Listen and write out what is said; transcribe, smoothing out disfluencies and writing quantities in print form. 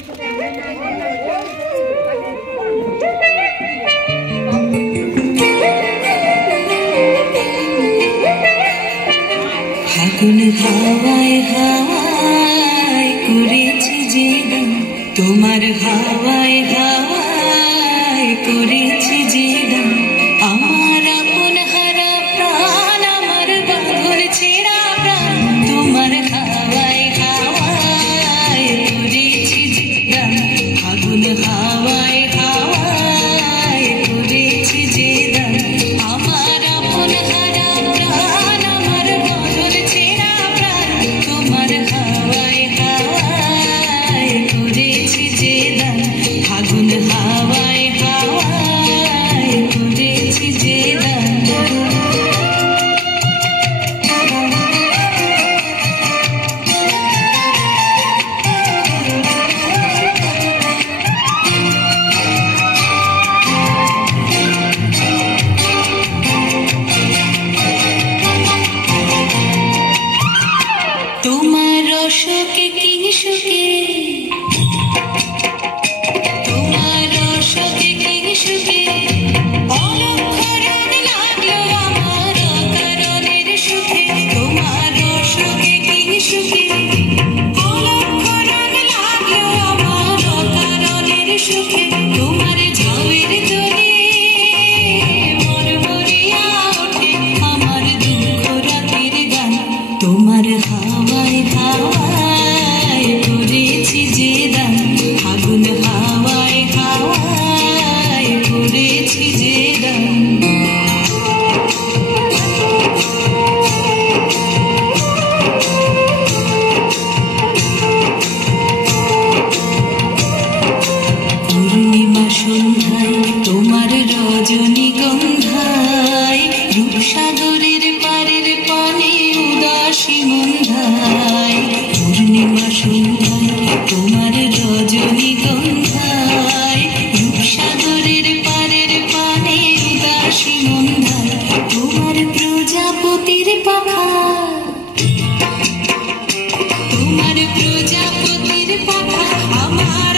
ফাগুন হাওয়ায় হাওয়ায় করেছি যে গান, তোমার হাওয়ায় হাওয়ায় করেছি যে গান। আমার আপন হারা প্রাণ, আমার বাঁধন ছেঁড়া প্রাণ, তোমার হাওয়ায় হাওয়ায় করেছি যে গান। ফাগুন হাওয়ায় হাওয়ায় করেছি যে গান। আমার আপন হারা প্রাণ, আমার বাঁধন ছেঁড়া প্রাণ, তোমার হাওয়ায় হাওয়ায় করেছি যে গান। ফাগুন হাওয়ায় হাওয়ায় করেছি যে গান। তোমার রসকে কি সুখে, তোমার রসকে কি সুখে, অলক্ষরণ লাগলো আমার অকারণের সুখে। তোমার রসকে কি সুখে, অলক্ষরণ লাগলো আমার অকারণের সুখে। তোমার ঝাউয়ের তরে মন ভরিয়া ওঠে আমার দুঃখ রাতের গান। তোমার হাওয়ায় হাওয়ায় করেছি যে গান। ফাগুন হাওয়ায় হাওয়ায় করেছি যে গান। পূর্ণিমা সন্ধ্যায় তোমার রজনীগন্ধায়, রূপসাগরের পারের পানে উদাসী মন্ধায়। পূর্ণিমা সন্ধ্যায় তোমার রজনীগন্ধায়, রূপসাগরের পারের পানে উদাসী মন্ধায়। তোমার প্রজাপতির পাখা, তোমার প্রজাপতির পাখা আমার